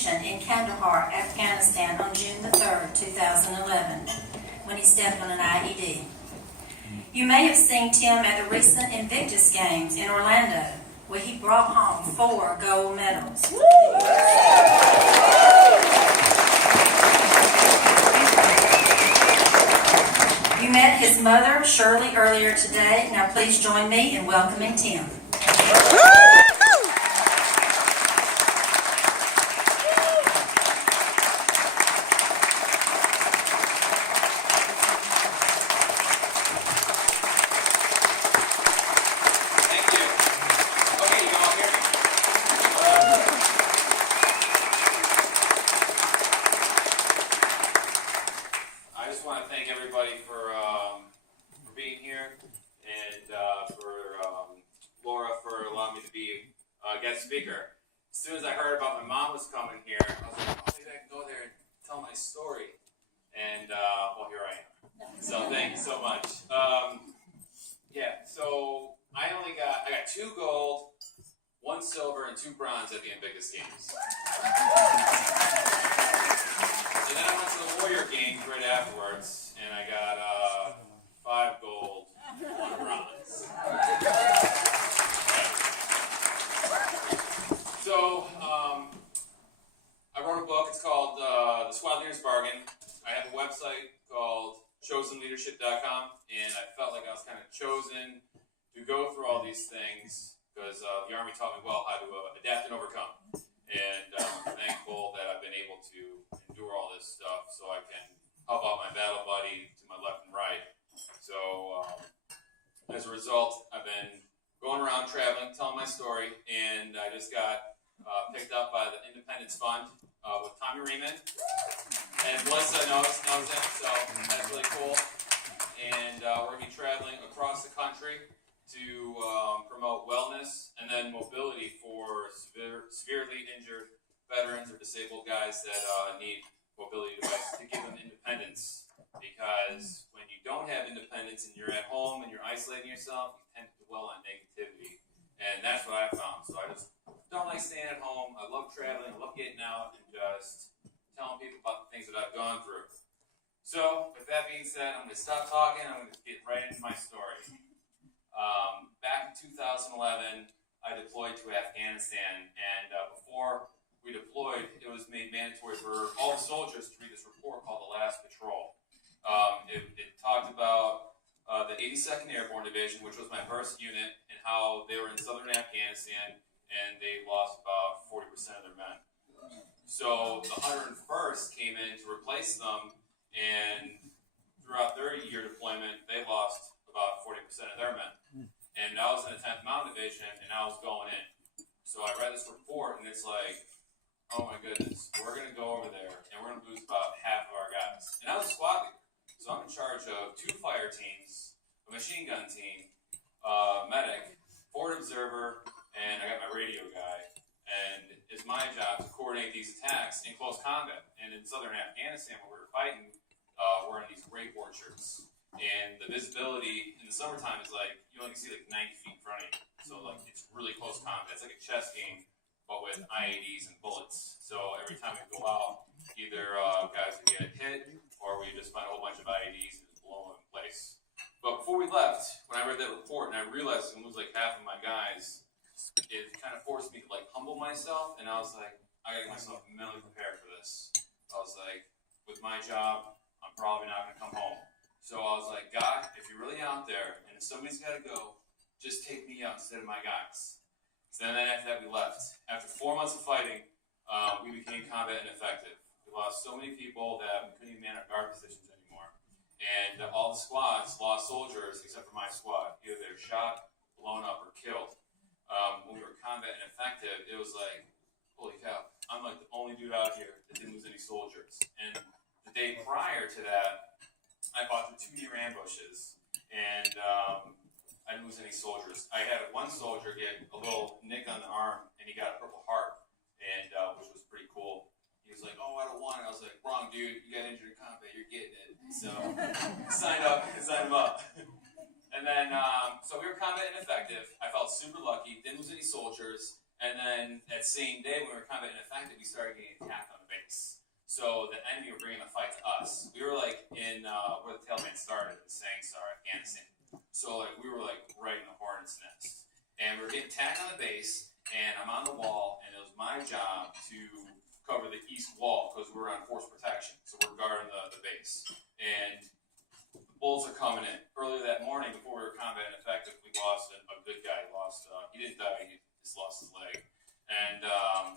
conviction in Kandahar, Afghanistan on June the 3rd, 2011, when he stepped on an IED. You may have seen Tim at the recent Invictus Games in Orlando, where he brought home 4 gold medals. You met his mother, Shirley, earlier today. Now please join me in welcoming Tim. Speaker. As soon as I heard about my mom was coming here, I was like, oh, maybe I can go there and tell my story. And, well, here I am. So thank you so much. So I got 2 gold, 1 silver, and 2 bronze at the Invictus Games. And then I went to the Warrior Games right afterwards, and I got 5 gold, 1 bronze. So, I wrote a book. It's called The Squad Leader's Bargain. I have a website called chosenleadership.com, and I felt like I was kind of chosen to go through all these things because the Army taught me well how to adapt and overcome. And I'm thankful that I've been able to endure all this stuff so I can help out my battle buddy to my left and right. So, as a result, I've been going around traveling, telling my story, and I just got picked up by the Independence Fund with Tommy Riemann, and Melissa knows him, so that's really cool. And we're going to be traveling across the country to promote wellness and then mobility for severely injured veterans or disabled guys that need mobility devices to give them independence. Because when you don't have independence and you're at home and you're isolating yourself, you tend to dwell on negativity. And that's what I found. So I just don't like staying at home. I love traveling. I love getting out and just telling people about the things that I've gone through. So with that being said, I'm going to stop talking. I'm going to get right into my story. Back in 2011, I deployed to Afghanistan. And before we deployed, it was made mandatory for all the soldiers to read this report called The Last Patrol. It talked about the 82nd Airborne Division, which was my first unit, and how they were in southern Afghanistan, and they lost about 40% of their men. So the 101st came in to replace them, and throughout their year deployment, they lost about 40% of their men. And I was in the 10th Mountain Division, and I was going in. So I read this report, and it's like, oh my goodness, we're going to go over there, and we're going to lose about half of our guys. And I was a squad leader. So I'm in charge of 2 fire teams, a machine gun team, medic, forward observer, and I got my radio guy. And it's my job to coordinate these attacks in close combat. And in southern Afghanistan, where we were fighting, we're in these grape orchards. And the visibility in the summertime is like, you only can see like 90 feet in front of you. So like it's really close combat. It's like a chess game, but with IEDs and bullets. So every time we go out, either guys would get hit, or we just find a whole bunch of IEDs and just blow them in place. But before we left, when I read that report and I realized it was like half of my guys, it kind of forced me to like humble myself, and I was like, I gotta get myself mentally prepared for this. I was like, with my job, I'm probably not gonna come home. So I was like, God, if you're really out there and if somebody's gotta go, just take me out instead of my guys. So then after that we left. After 4 months of fighting, we became combat ineffective. We lost so many people that we couldn't even man our guard positions anymore. And all the squads lost soldiers except for my squad. Either they were shot, blown up, or killed. When we were combat ineffective, it was like, holy cow, I'm like the only dude out here that didn't lose any soldiers. And the day prior to that, I fought through 2 near ambushes, and I didn't lose any soldiers. I had one soldier get a little nick on the arm, and he got a Purple Heart, and which was pretty cool. He was like, oh, I don't want it. I was like, wrong, dude. You got injured in combat. You're getting it. So signed him up. And then, so we were combat ineffective. I felt super lucky. Didn't lose any soldiers. And then that same day when we were combat ineffective, we started getting attacked on the base. So the enemy were bringing the fight to us. We were like in where the Taliban started, the Sangsar, Afghanistan. So like we were like right in the hornet's nest. And we were getting attacked on the base, and I'm on the wall, and it was my job to cover the east wall because we were on force protection. So we're guarding the base. And the bulls are coming in. Earlier that morning, before we were combat ineffective, we lost a good guy. He didn't die, he just lost his leg. And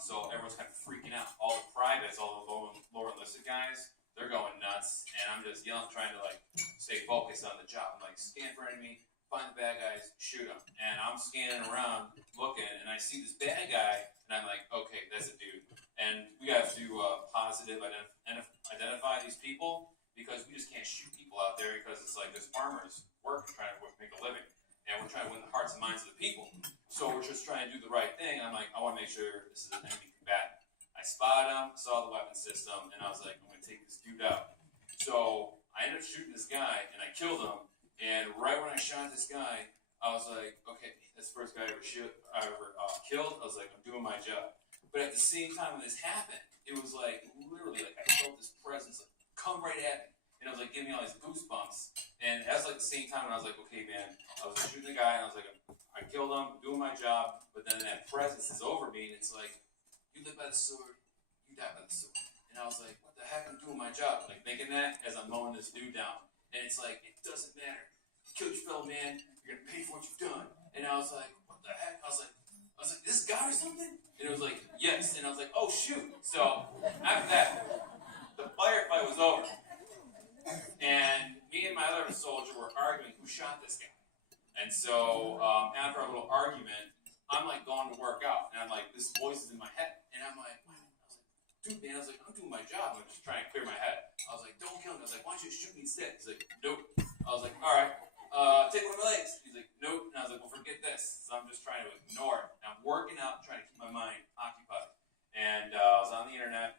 so everyone's kind of freaking out. All the privates, all the lower enlisted guys, they're going nuts. And I'm just yelling, trying to like stay focused on the job. I'm like, scan for enemy, find the bad guys, shoot them. And I'm scanning around, looking, and I see this bad guy, and I'm like, okay, that's a dude. And we got to do positive identify these people, because we just can't shoot people out there, because it's like there's farmers working, trying to make a living. And we're trying to win the hearts and minds of the people. So we're just trying to do the right thing. I'm like, I want to make sure this is an enemy combatant. I spotted him, saw the weapon system, and I was like, I'm going to take this dude out. So I ended up shooting this guy, and I killed him. And right when I shot this guy, I was like, okay, that's the first guy I ever killed. I was like, I'm doing my job. But at the same time when this happened, it was like, literally, like I felt this presence like, come right at me. And it was like giving me all these goosebumps. And that's like the same time when I was like, okay, man, I was shooting the guy, and I was like, I killed him, doing my job, but then that presence is over me, and it's like, you live by the sword, you die by the sword. And I was like, what the heck, I'm doing my job. Like thinking that as I'm mowing this dude down. And it's like, it doesn't matter. You killed your fellow man, you're gonna pay for what you've done. And I was like, what the heck? I was like, this guy or something? And it was like, yes. And I was like, oh shoot. So after that, the firefight was over. And me and my other soldier were arguing who shot this guy. And so after our little argument, I'm like going to work out, and I'm like, this voice is in my head, and I'm like, wow. I was like, dude, man, I was like, I'm doing my job. I'm just trying to clear my head. I was like, don't kill me. I was like, why don't you shoot me instead? He's like, nope. I was like, all right, take one of my legs. He's like, nope. And I was like, well, forget this. So I'm just trying to ignore it. And I'm working out, trying to keep my mind occupied. And I was on the internet,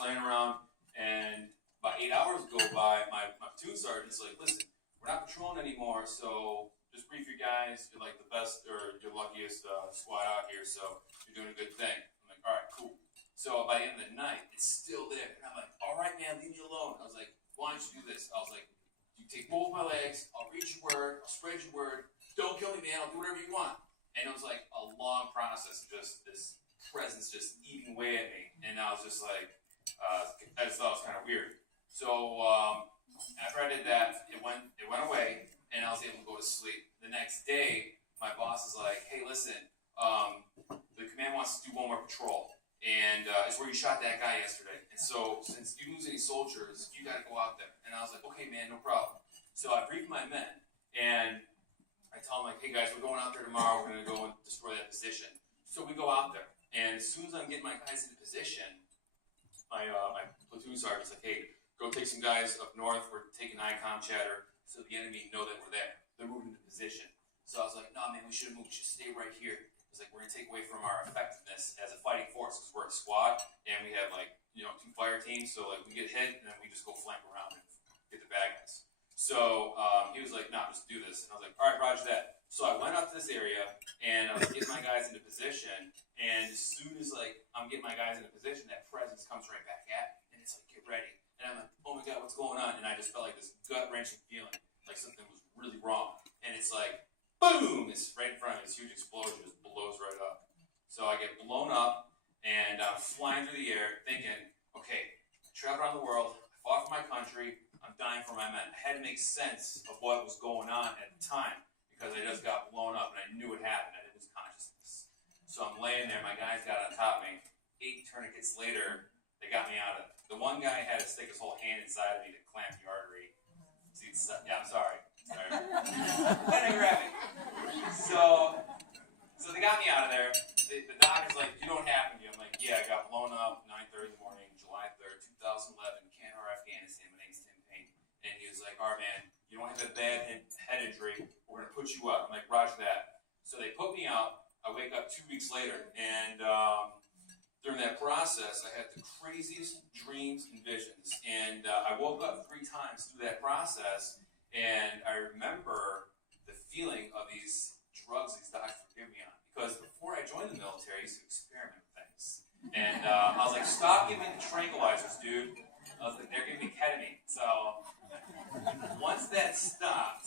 playing around, and about 8 hours go by. My platoon sergeant's like, listen, we're not patrolling anymore, so just brief your guys. You're like the best or your luckiest squad out here, so you're doing a good thing. I'm like, all right, cool. So by the end of the night, it's still there. And I'm like, all right, man, leave me alone. I was like, why don't you do this? I was like, you take both my legs, I'll read your word, I'll spread your word. Don't kill me, man, I'll do whatever you want. And it was like a long process of just this presence just eating away at me. And I was just like, I just thought it was kind of weird. So after I did that, it went away, and I was able to go to sleep. The next day, my boss is like, hey, listen, the command wants to do one more patrol, and it's where you shot that guy yesterday. And so since you lose any soldiers, you got to go out there. And I was like, okay, man, no problem. So I briefed my men, and I tell them, like, hey, guys, we're going out there tomorrow. We're going to go and destroy that position. So we go out there, and as soon as I'm getting my guys into position, my platoon sergeant's like, hey, go take some guys up north. We're taking ICOM chatter so the enemy know that we're there. They're moving into position. So I was like, no, man, we shouldn't move. We should stay right here. It's like, we're going to take away from our effectiveness as a fighting force, because we're a squad, and we have, like, 2 fire teams. So, like, we get hit, and then we just go flank around and get the bad guys. So he was like, no, just do this. And I was like, all right, roger that. So I went up to this area, and I was getting my guys into position. And as soon as, like, I'm getting my guys into position, that presence comes right back at me. And it's like, get ready. And I'm like, oh my God, what's going on? And I just felt like this gut-wrenching feeling, like something was really wrong. And it's like, boom! It's right in front of me. This huge explosion just blows right up. So I get blown up, and I'm flying through the air thinking, okay, I traveled around the world, I fought for my country, I'm dying for my men. I had to make sense of what was going on at the time, because I just got blown up, and I knew it happened. I didn't lose consciousness. So I'm laying there, my guys got on top of me. 8 tourniquets later, they got me out of it. The one guy had to stick his whole hand inside of me to clamp the artery. See, yeah, I'm sorry. Then they grabbed me. So they got me out of there. The doctor's like, you don't have to be. I'm like, yeah, I got blown up 9:30 in the morning, July 3rd, 2011, Caregiver, Afghanistan. My name's Payne. And he was like, all right, man, you don't have a bad head injury. We're going to put you up. I'm like, roger that. So they put me out. I wake up 2 weeks later, and during that process, I had the craziest dreams and visions. And I woke up 3 times through that process, and I remember the feeling of these drugs these doctors were giving me on, because before I joined the military, I used to experiment with things. And I was like, stop giving me the tranquilizers, dude. I was like, they're giving me ketamine. So once that stopped,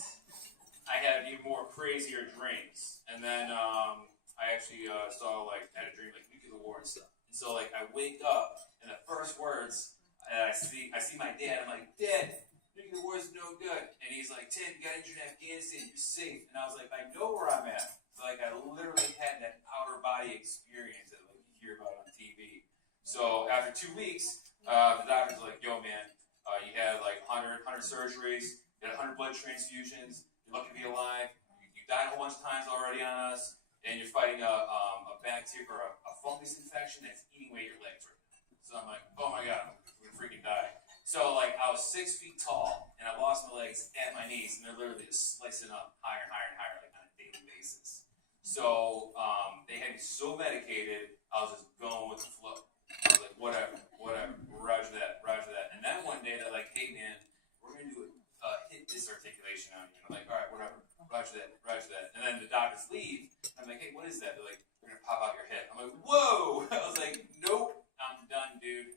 I had even more crazier dreams. And then I actually had a dream like nuclear war and stuff. And so like I wake up and the first words I see my dad. I'm like, Dad, nuclear war is no good. And he's like, Ted, you got injured in Afghanistan. You're safe. And I was like, I know where I'm at. So like I literally had that outer body experience that like you hear about on TV. So after 2 weeks, the doctor's like, yo man, you had like 100 surgeries, you had 100 blood transfusions, you're lucky to be alive, you died a whole bunch of times already on us, and you're fighting a bacteria or a fungus infection that's eating away your legs right now. So I'm like, oh my god, I'm gonna freaking die. So like I was 6 feet tall, and I lost my legs at my knees, and they're literally just slicing up higher and higher and higher like on a daily basis. So they had me so medicated, I was just going with the flow. I was like, whatever, roger that. And then one day they're like, hey man, we're gonna do a hit disarticulation on you. And I'm like, all right, whatever, roger that. And then the doctors leave. I'm like, hey, what is that? They're like, we're gonna pop out your head. I'm like, whoa! I was like, nope, I'm done, dude.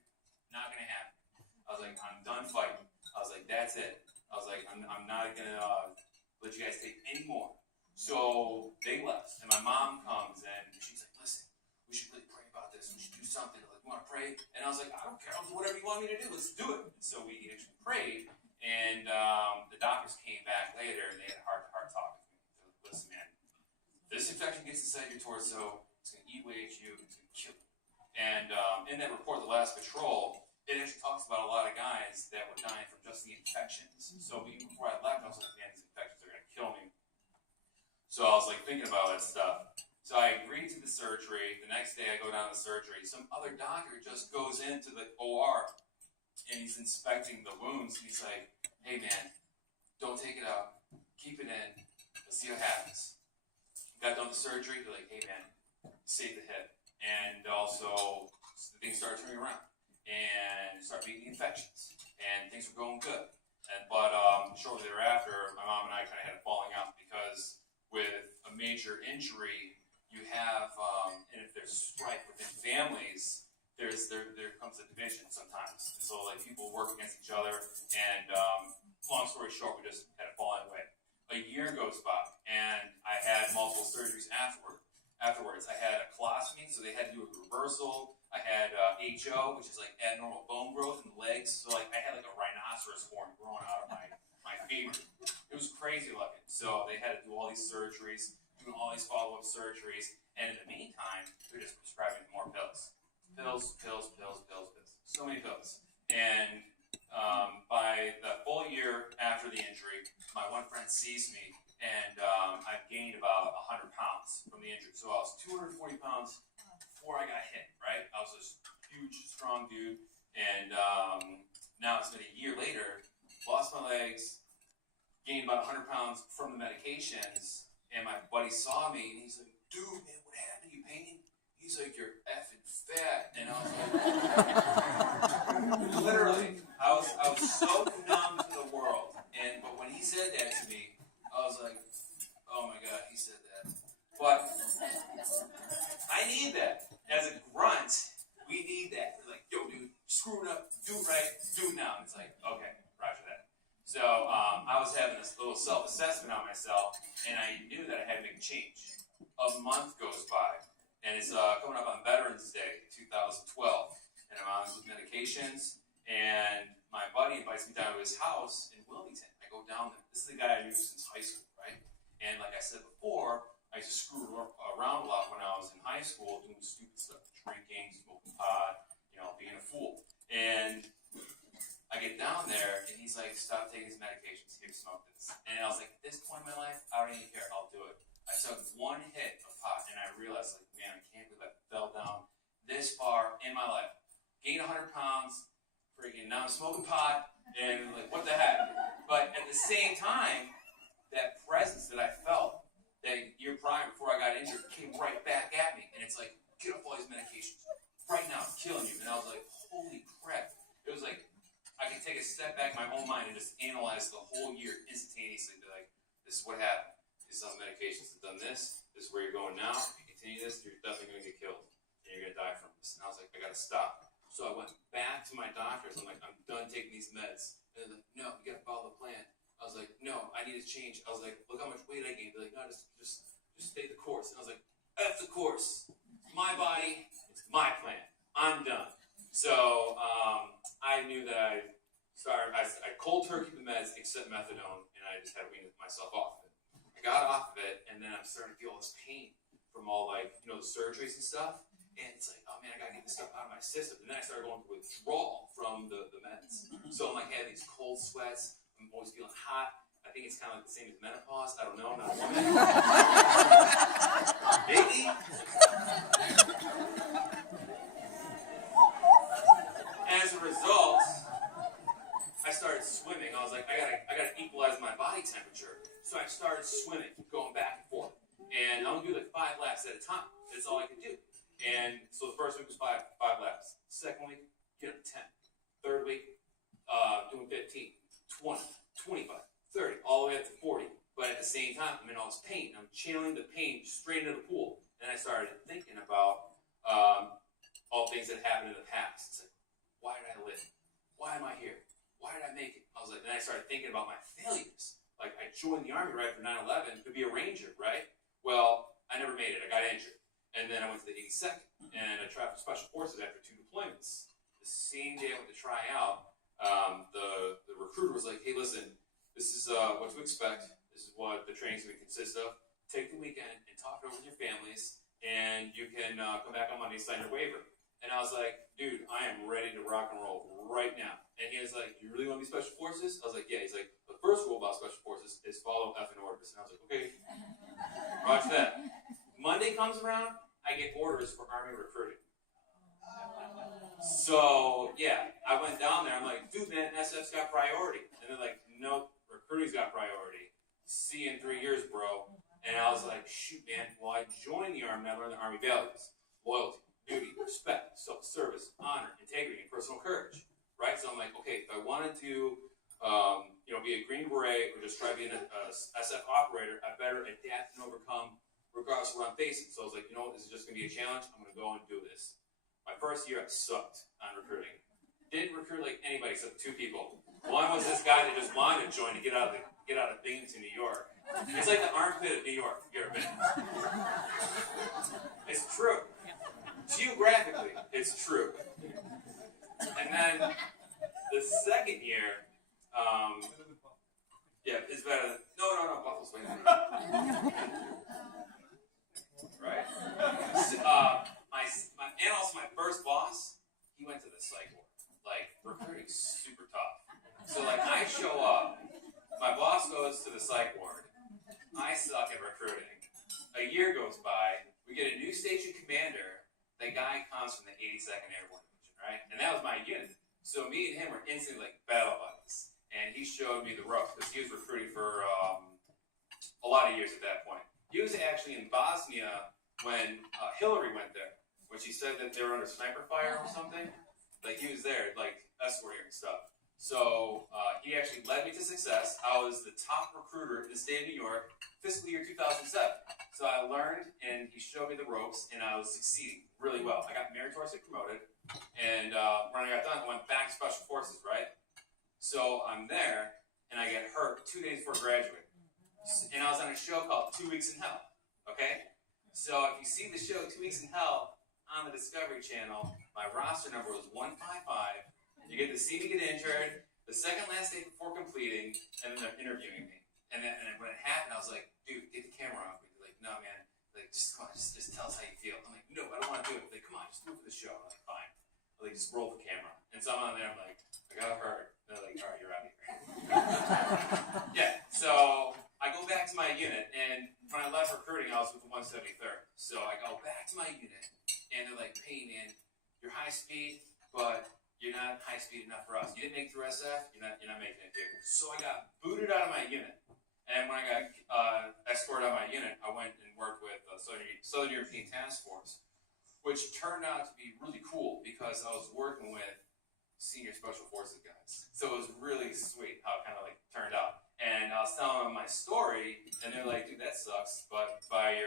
Not gonna happen. I was like, I'm done fighting. I was like, that's it. I was like, I'm not gonna let you guys take any more. So they left, and my mom comes and she's like, listen, we should really pray about this. We should do something. Like, you want to pray? And I was like, I don't care. I'll do whatever you want me to do. Let's do it. So we actually prayed, and the doctors came back later, and they had a heart-to-heart talk with me. They're like, listen, man, this infection gets inside your torso. It's going to eat away at you. It's going to kill you. And in that report, the last patrol, it actually talks about a lot of guys that were dying from just the infections. So even before I left, I was like, man, these infections are going to kill me. So I was like thinking about that stuff. So I agreed to the surgery. The next day I go down to surgery. Some other doctor just goes into the OR and he's inspecting the wounds. And he's like, hey man, don't take it out. Keep it in. Let's see what happens. Got done with the surgery. They're like, hey man, save the hip. And also things started turning around and start beating the infections. And things were going good. But shortly thereafter, my mom and I kind of had a falling out because with a major injury, you have, and if there's strife within families, there comes a division sometimes. So like people work against each other, and long story short, we just had a falling away. A year goes by, and I had multiple surgeries afterwards. I had a colostomy, so they had to do a reversal. I had HO, which is like abnormal bone growth in the legs. So like I had like a rhinoceros horn growing out of my femur. It was crazy looking. So they had to do all these surgeries, doing all these follow-up surgeries, and in the meantime, they're just prescribing more pills. Pills. So many pills. And by the full year after the injury, my one friend sees me, and I've gained about 100 pounds from the injury. So I was 240 pounds before I got hit, right? I was this huge, strong dude, and now it's been a year later, lost my legs, gained about 100 pounds from the medications, and my buddy saw me, and he's like, dude, man, what happened to you, Payne? He's like, you're effing fat. And I was like, literally, I was so numb to the world. But when he said that to me, I was like, oh my God, he said that. But I need that. As a grunt, we need that. We're like, yo, dude, screw it up, do it right, do it now. And it's like, okay, roger that. So I was having this little self-assessment on myself, and I knew that I had to make a change. A month goes by, and it's coming up on Veterans Day, 2012, and I'm on these medications, and my buddy invites me down to his house in Wilmington. I go down there. This is the guy I knew since high school, right? And like I said before, I used to screw around a lot when I was in high school, doing stupid stuff, drinking, smoking pot, being a fool. And I get down there, and he's like, stop taking his medications, here, smoke this. And I was like, at this point in my life, I don't even care, I'll do it. I took one hit of pot, and I realized, like, man, I can't believe I fell down this far in my life. Gained 100 pounds, freaking, now I'm smoking pot, and like, what the heck? But at the same time, that presence that I felt that year prior, before I got injured, came right back at me. And it's like, get off all these medications. Right now, it's killing you. And I was like, holy crap. It was like, I could take a step back in my own mind and just analyze the whole year instantaneously. Be like, this is what happened. These medications have done this. This is where you're going now. You can continue this, you're definitely going to get killed. And you're going to die from this. And I was like, I got to stop. So I went back to my doctors. I'm like, I'm done taking these meds. And they're like, no, you got to follow the plan. I was like, no, I need to change. I was like, look how much weight I gained. They're like, no, just stay the course. And I was like, F the course. It's my body. It's my plan. I'm done. So I knew that I cold turkey the meds except methadone, and I just had to wean myself off of it. I got off of it, and then I'm starting to feel all this pain from all the surgeries and stuff. And it's like, oh man, I gotta get this stuff out of my system. And then I started going through withdrawal from the meds. So I'm like having these cold sweats. I'm always feeling hot. I think it's kind of like the same as menopause. I don't know. I'm not a woman. Maybe. As a result, I started swimming. I was like, I gotta equalize my body temperature. So I started swimming, going back and forth. And I only do like 5 laps at a time. That's all I could do. And so the first week was five laps. Second week, get up to 10. Third week, doing 15, 20, 25, 30, all the way up to 40. But at the same time, I'm in all this pain. I'm channeling the pain straight into the pool. And I started thinking about all things that happened in the past. It's like, why did I live? Why am I here? Why did I make it? I was like, then I started thinking about my failures. Like, I joined the Army right after 9/11 to be a Ranger, right? Well, I never made it. I got injured. And then I went to the 82nd, and I tried for Special Forces after 2 deployments. The same day I went to try out, the recruiter was like, hey, listen, this is what to expect. This is what the training's going to consist of. Take the weekend and talk it over with your families, and you can come back on Monday and sign your waiver. And I was like, dude, I am ready to rock and roll right now. And he was like, you really want to be Special Forces? I was like, yeah. He's like, the first rule about Special Forces is follow effing orders. And I was like, okay, roger that. Monday comes around, I get orders for Army recruiting. So, yeah, I went down there. I'm like, dude, man, SF's got priority. And they're like, no, recruiting's got priority. See you in 3 years, bro. And I was like, shoot, man. Well, I joined the Army and I learned the Army values. Loyalty, duty, respect, self-service, honor, integrity, and personal courage. Right? So I'm like, okay, if I wanted to be a Green Beret or just try being a SF operator, I better adapt and overcome regardless of what I'm facing. So I was like, you know what, this is just going to be a challenge. I'm going to go and do this. My first year, I sucked on recruiting. Didn't recruit like anybody except 2 people. One was this guy that just wanted to join to get out of Binghamton, New York. It's like the armpit of New York. You ever been? It's true. Geographically, it's true. And then the second year, it's better than, no, Buffalo's way better. Right? And also my first boss, he went to the psych ward. Like, recruiting's super tough. So, like, I show up, my boss goes to the psych ward, I suck at recruiting. A year goes by, we get a new station commander, the guy comes from the 82nd Airborne Division, right? And that was my unit. So me and him were instantly like battle buddies. And he showed me the ropes, because he was recruiting for a lot of years at that point. He was actually in Bosnia when Hillary went there, when she said that they were under sniper fire or something. Like, he was there, like, escorting and stuff. So he actually led me to success. I was the top recruiter in the state of New York, fiscal year 2007. So I learned, and he showed me the ropes, and I was succeeding really well. I got meritoriously promoted, and when I got done, I went back to Special Forces, right? So I'm there, and I get hurt 2 days before graduating. And I was on a show called 2 Weeks in Hell, okay? So if you see the show 2 Weeks in Hell on the Discovery Channel, my roster number was 155. You get to see me get injured, the second last day before completing, and then they're interviewing me. And when it happened, I was like, dude, get the camera off me. They're like, no, man. Like, just come on, just tell us how you feel. I'm like, no, I don't want to do it. They're like, come on, just do it for the show. I'm like, fine. They're like, just roll the camera. And so I'm on there, I'm like, I got hurt. They're like, all right, you're out of here. Yeah, so I go back to my unit, and when I left recruiting, I was with the 173rd. So I go back to my unit, and they're like, Payne, man, you're high speed, but you're not high speed enough for us. You didn't make it through SF, you're not making it here. So I got booted out of my unit. And when I got escorted out of my unit, I went and worked with the Southern European Task Force, which turned out to be really cool because I was working with senior Special Forces guys. So it was really sweet how it kind of like turned out. And I was telling them my story, and they're like, dude, that sucks, but by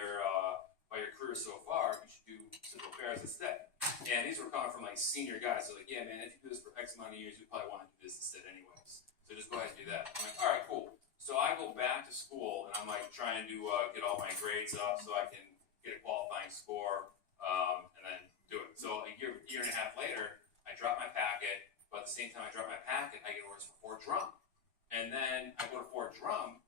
by your career so far, you should do civil affairs instead. And these were coming from like senior guys. So like, yeah, man, if you do this for X amount of years, you probably want to do this instead anyways. So just go ahead and do that. I'm like, all right, cool. So I go back to school and I'm like trying to get all my grades up so I can get a qualifying score and then do it. So a year and a half later, I drop my packet, but at the same time I drop my packet, I get orders for Fort Drum. And then I go to Fort Drum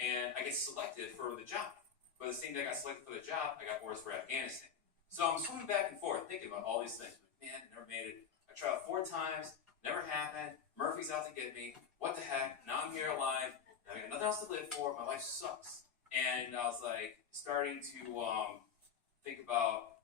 and I get selected for the job. But the same day I got selected for the job, I got orders for Afghanistan. So I'm swimming back and forth thinking about all these things. Man, I never made it. I tried 4 times, never happened. Murphy's out to get me. What the heck? Now I'm here alive. I got nothing else to live for. My life sucks. And I was like starting to think about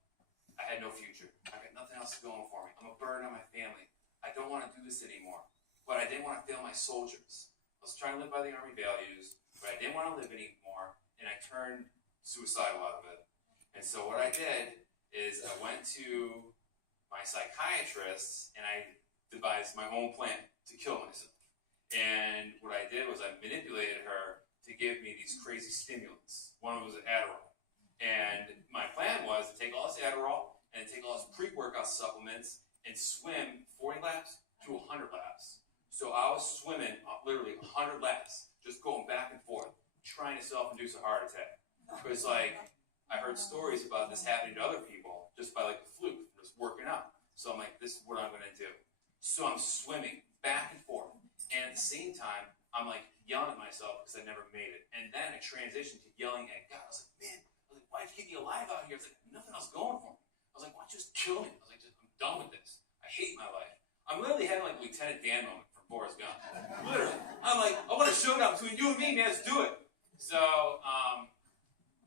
I had no future. I got nothing else going for me. I'm a burden on my family. I don't want to do this anymore. But I didn't want to fail my soldiers. I was trying to live by the Army values, but I didn't want to live anymore. And I turned suicidal out of it. And so what I did is I went to my psychiatrist and I devised my own plan to kill myself. And what I did was I manipulated her to give me these crazy stimulants. One was an Adderall. And my plan was to take all this Adderall and take all this pre-workout supplements and swim 40 laps to 100 laps. So I was swimming literally 100 laps, just going back and forth, trying to self-induce a heart attack. Because like, I heard stories about this happening to other people just by like the fluke, just working out. So I'm like, this is what I'm gonna do. So I'm swimming back and forth. And at the same time, I'm like yelling at myself because I never made it. And then I transitioned to yelling at God. I was like, man, why'd you keep me alive out here? I was like, nothing else going for me. I was like, why don't you just kill me? I was like, I'm done with this. I hate my life. I'm literally having like Lieutenant Dan moment from Forrest Gump. Literally. I'm like, I want a showdown between you and me, man. Let's do it. So,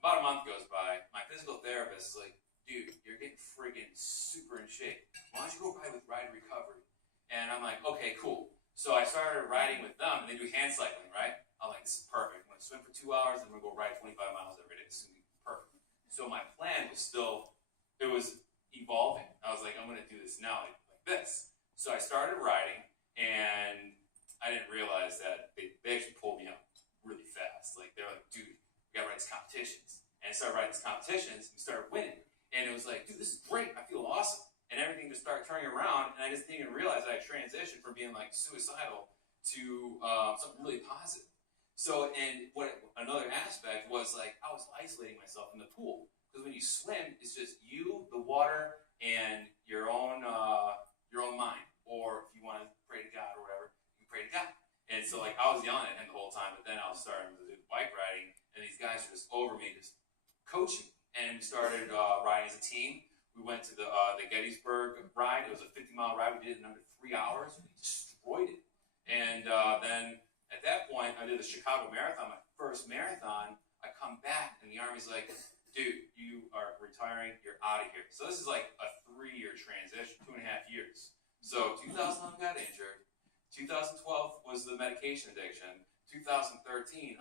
about a month goes by. My physical therapist is like, dude, you're getting friggin' super in shape. Why don't you go ride with Ride Recovery? And I'm like, okay, cool. So I started riding with them, and they do hand cycling, right? I'm like, this is perfect. I'm going to swim for 2 hours, and I'm going to go ride 25 miles every day. This is going to be perfect. So my plan was still, it was evolving. I was like, I'm going to do this now, like this. So I started riding, and I didn't realize that they actually pulled me up really fast. Like, they're like, dude, we got to ride these competitions. And I started riding these competitions, and we started winning. And it was like, dude, this is great. I feel awesome. And everything just started turning around, and I just didn't even realize I transitioned from being like suicidal to something really positive. So, and what another aspect was like I was isolating myself in the pool because when you swim, it's just you, the water, and your own mind. Or if you want to pray to God or whatever, you pray to God. And so like I was yelling at him the whole time, but then I was starting to do bike riding, and these guys were just over me, just coaching me. And we started riding as a team. We went to the Gettysburg ride. It was a 50-mile ride. We did it in under 3 hours. We destroyed it. And then at that point, I did the Chicago Marathon, my first marathon. I come back, and the Army's like, dude, you are retiring. You're out of here. So this is like a 3-year transition, 2.5 years. So 2011 got injured. 2012 was the medication addiction. 2013,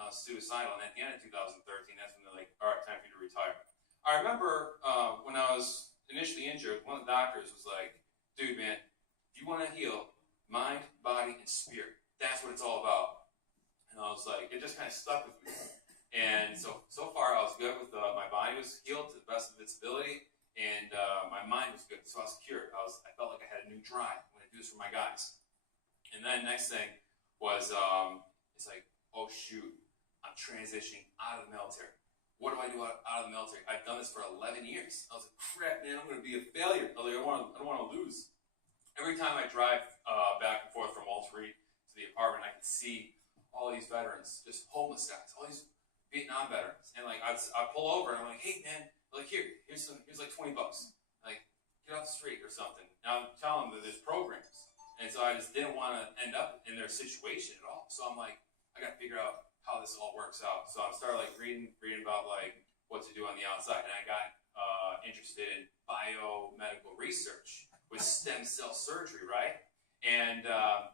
I was suicidal. And at the end of 2013, that's when they're like, all right, time for you to retire. I remember when I was initially injured, one of the doctors was like, dude, man, if you want to heal mind, body, and spirit, that's what it's all about. And I was like, it just kind of stuck with me. And so far I was good with, my body was healed to the best of its ability, and my mind was good, so I was cured. I felt like I had a new drive. I'm going to do this for my guys. And then next thing was, it's like, oh shoot, I'm transitioning out of the military. What do I do out of the military? I've done this for 11 years. I was like, crap, man, I'm going to be a failure. I was like, I don't want to lose. Every time I drive back and forth from Walter Reed to the apartment, I can see all these veterans, just homeless guys, all these Vietnam veterans. And like, I pull over and I'm like, hey, man, like here's like $20. Like, get off the street or something. Now I'm telling them that there's programs. And so I just didn't want to end up in their situation at all. So I'm like, I got to figure out how this all works out. So I started like reading about like what to do on the outside, and I got interested in biomedical research with stem cell surgery, right? And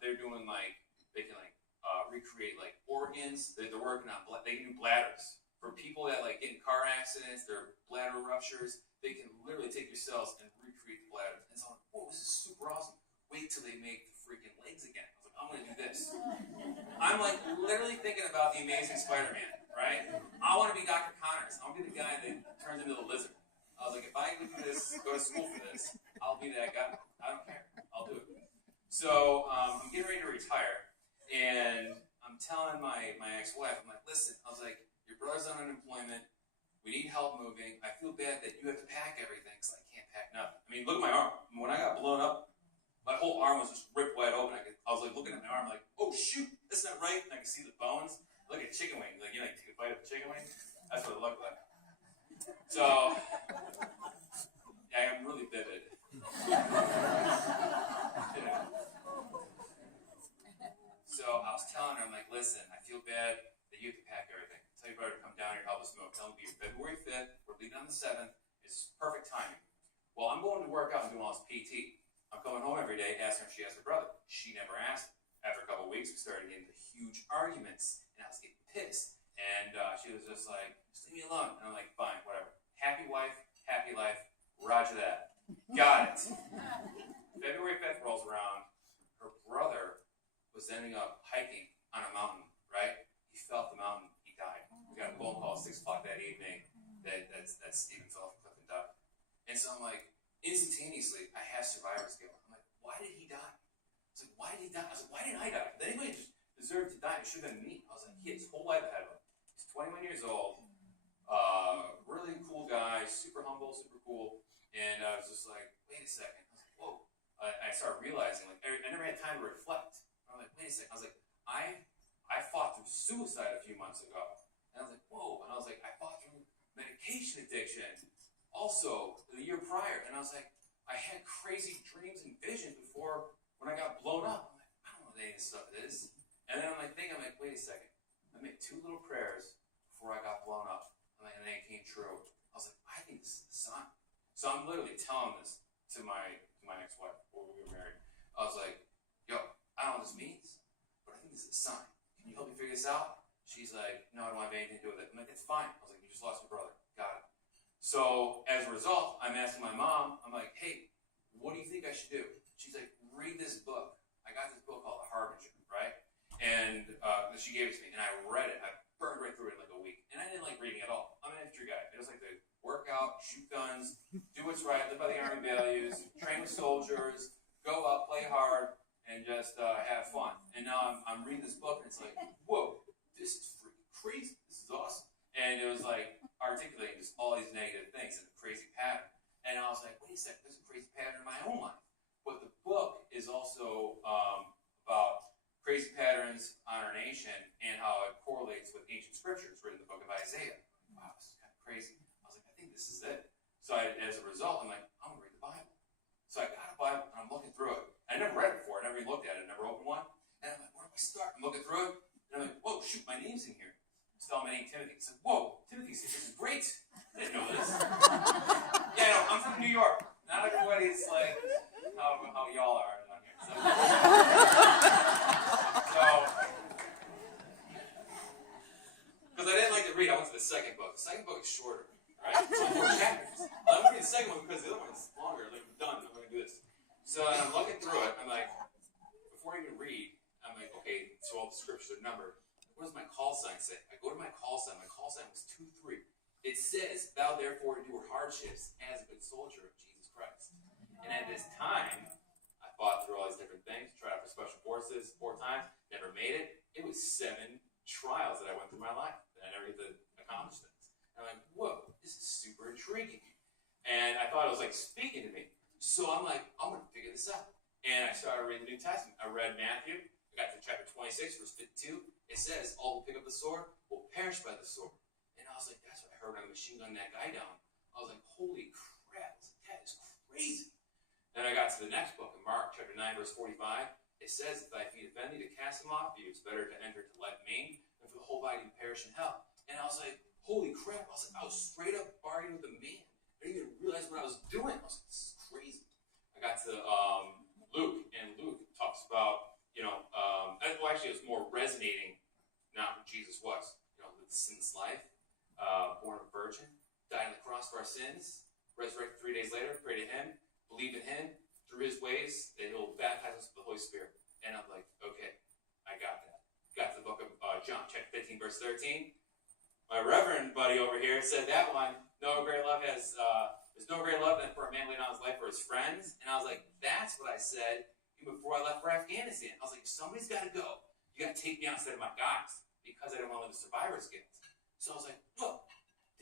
they're doing like they can like recreate like organs. They're working on they can do bladders for people that like get in car accidents, their bladder ruptures. They can literally take your cells and recreate the bladders. And so I'm like, whoa, this is super awesome. Wait till they make the freaking legs again. I was like, I'm gonna do this. I'm like literally thinking about the Amazing Spider-Man, right? I want to be Dr. Connors. I want to be the guy that turns into the lizard. I was like, if I do this, go to school for this, I'll be that guy. I don't care. I'll do it. So I'm getting ready to retire, and I'm telling my ex-wife, I'm like, listen, I was like, your brother's on unemployment. We need help moving. I feel bad that you have to pack everything because I can't pack nothing. I mean, look at my arm. When I got blown up, my whole arm was just ripped wide open. I was like looking at my arm like, oh shoot, that's not right. And I could see the bones. Look at chicken wing. Like, you know, you take a bite of a chicken wing. That's what it looked like. So, yeah, I'm really vivid. Yeah. So I was telling her, I'm like, listen, I feel bad that you have to pack everything. Tell your brother to come down here, help us move. Tell him to be February 5th. We're leaving on the 7th. It's perfect timing. Well, I'm going to work out and doing all this PT. I'm coming home every day asking if she asked her brother. She never asked. After a couple of weeks, we started getting into huge arguments, and I was getting pissed. And she was just like, just leave me alone. And I'm like, fine, whatever. Happy wife, happy life. Roger that. Got it. February 5th rolls around. Her brother was ending up hiking on a mountain, right? He fell off the mountain. He died. We got a phone call at 6 o'clock that evening that Stephen fell off the cliff and died. And so I'm like, instantaneously, I have survivor's guilt. I'm like, why did he die? I was like, why did he die? I was like, why didn't I die? If anybody just deserved to die, it should have been me. I was like, he had his whole life ahead of him. He's 21 years old, really cool guy, super humble, super cool. And I was just like, wait a second. I was like, whoa. I started realizing, like, I never had time to reflect. I'm like, wait a second. I was like, I fought through suicide a few months ago. And I was like, whoa. And I was like, I fought through medication addiction also the year prior. And I was like, I had crazy dreams and visions before when I got blown up. I'm like, I don't know what any of this stuff is. And then I'm like, wait a second. I made 2 little prayers before I got blown up. And then it came true. I was like, I think this is the sign. So I'm literally telling this to my ex-wife before we were married. I was like, yo, I don't know what this means, but I think this is a sign. Can you help me figure this out? She's like, no, I don't have anything to do with it. I'm like, it's fine. I was like, you just lost your brother. Got it. So as a result, I'm asking my mom, I'm like, hey, what do you think I should do? She's like, read this book. I got this book called The Harbinger, right? And she gave it to me, and I read it. I burned right through it in like a week. And I didn't like reading at all. I'm an infantry guy. I just like to work out, shoot guns, do what's right, live by the Army values, train with soldiers, go up, play hard, and just have fun. And now I'm reading this book, and it's like, whoa, this is freaking crazy. This is awesome. And it was like articulating just all these negative things in a crazy pattern. And I was like, wait a second, there's a crazy pattern in my own life. But the book is also about crazy patterns on our nation and how it correlates with ancient scriptures written in the book of Isaiah. Wow, this is kind of crazy. I was like, I think this is it. So as a result, I'm like, I'm going to read the Bible. So I got a Bible, and I'm looking through it. I never read it before. I never even looked at it. I never opened one. And I'm like, where do I start? I'm looking through it. And I'm like, whoa, shoot, my name's in here. I tell my name Timothy. He said, whoa, Timothy's here. This is great. I didn't know this. Yeah, no, I'm from New York. Not everybody's like how y'all are down here. So because I didn't like to read, I went to the second book. The second book is shorter, right? It's only 4 chapters. I'm going to read the second one because the other one's longer. Like, I'm done. I'm going to do this. So I'm looking through it. I'm like, before I even read, I'm like, okay, so all the scriptures are numbered. What does my call sign say? I go to my call sign. My call sign was 2-3. It says, thou therefore endure hardships as a good soldier of Jesus Christ. And at this time, I fought through all these different things, tried out for special forces 4 times, never made it. It was 7 trials that I went through my life, and I never get to accomplish things. And I'm like, whoa, this is super intriguing. And I thought it was like speaking to me. So I'm like, I'm going to figure this out. And I started reading the New Testament. I read Matthew. I got to chapter 26, verse 52. It says, all who pick up the sword will perish by the sword. And I was like, that's what I heard when I machine gunned that guy down. I was like, holy crap, that is crazy. Then I got to the next book, in Mark chapter 9, verse 45. It says, if thy feet offend thee, to cast them off thee. It's better to enter to let maim than for the whole body to perish in hell. And I was like, holy crap. I was straight up bargaining with a man. I didn't even realize what I was doing. I was like, this is crazy. I got to Luke, and Luke talks about, well, actually, it was more resonating, not who Jesus was. Lived a sinless life, born of a virgin, died on the cross for our sins, resurrected 3 days later, pray to him, believe in him, through his ways, that he'll baptize us with the Holy Spirit. And I'm like, okay, I got that. Got to the book of John, chapter 15, verse 13. My reverend buddy over here said that one. no greater love there's no greater love than for a man laying down his life for his friends. And I was like, that's what I said even before I left for Afghanistan. I was like, if somebody's got to go, you got to take me out instead of my guys, because I didn't want to live the survivor's guilt. So I was like, whoa,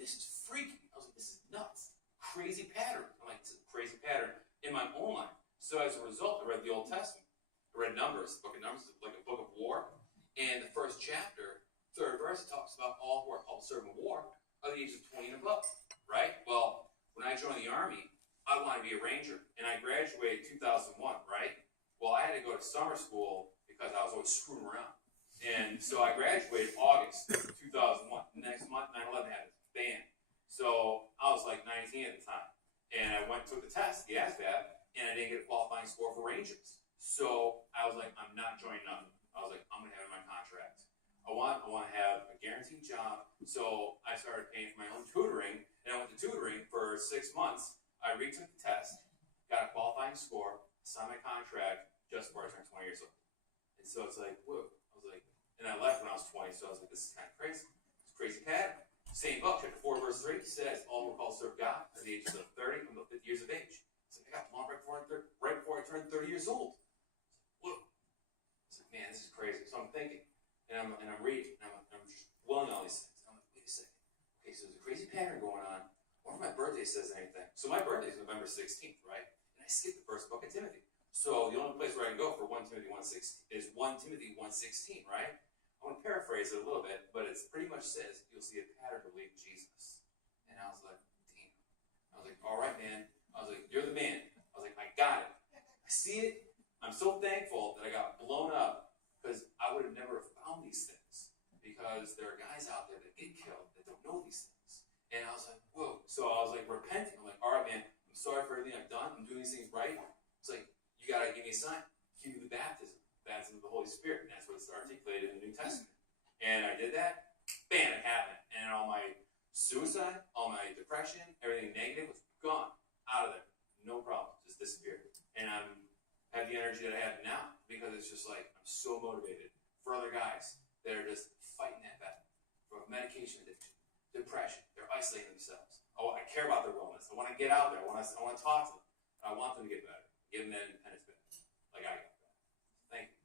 this is freaky. I was like, this is nuts. Crazy pattern. I'm like, this is a crazy pattern in my own life. So as a result, I read the Old Testament. I read Numbers. The book of Numbers is like a book of war. And the first chapter, third verse, talks about all who are called to serve in war are the ages of 20 and above, right? Well, when I joined the Army, I wanted to be a Ranger, and I graduated 2001, right? Well, I had to go to summer school because I was always screwing around. And so I graduated August 2001. The next month, 9/11 had a ban. So I was like 19 at the time. And I took the test, the ASVAB, and I didn't get a qualifying score for Rangers. So I was like, I'm not joining nothing. I was like, I'm going to have it in my contract. I want to have a guaranteed job. So I started paying for my own tutoring, and I went to tutoring for 6 months. I retook the test, got a qualifying score, signed my contract just before I turned 20 years old. And so it's like, whoa. I was like, and I left when I was 20, so I was like, this is kind of crazy. It's a crazy pattern. Same book, chapter 4, verse 3 says, all who are called to serve God at the ages of 30 until 50 years of age. So I got blown right before I turned 30 years old. Whoa. I was like, man, this is crazy. So I'm thinking, and I'm reading, and I'm just dwelling on all these things. And I'm like, wait a second. Okay, so there's a crazy pattern going on. What if my birthday says anything? So my birthday is November 16th, right? And I skipped the first book of Timothy. So the only place where I can go for 1 Timothy 1:16 is 1 Timothy 1:16, right? I want to paraphrase it a little bit, but it pretty much says you'll see a pattern of believing Jesus. And I was like, damn. I was like, all right, man. I was like, you're the man. I was like, I got it. I see it. I'm so thankful that I got blown up, because I would have never found these things, because there are guys out there that get killed that don't know these things. And I was like, whoa. So I was like repenting. I'm like, all right, man, I'm sorry for everything I've done. I'm doing these things right. It's like, you got to give me a sign. Give me the baptism of the Holy Spirit. And that's what's articulated in the New Testament. And I did that. Bam, it happened. And all my suicide, all my depression, everything negative was gone. Out of there. No problem. Just disappeared. And I have the energy that I have now, because it's just like, I'm so motivated for other guys that are just fighting that battle. For medication addiction, depression. They're isolating themselves. Oh, I care about their wellness. I want to get out there. I want to talk to them. I want them to get better. Give them that independence back. Like I got that. Thank you.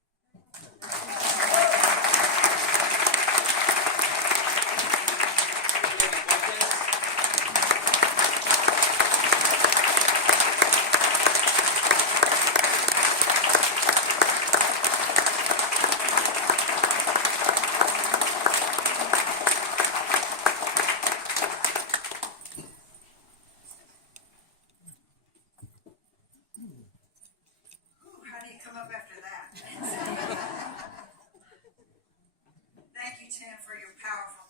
How do you come up after that? Thank you, Tim, for your powerful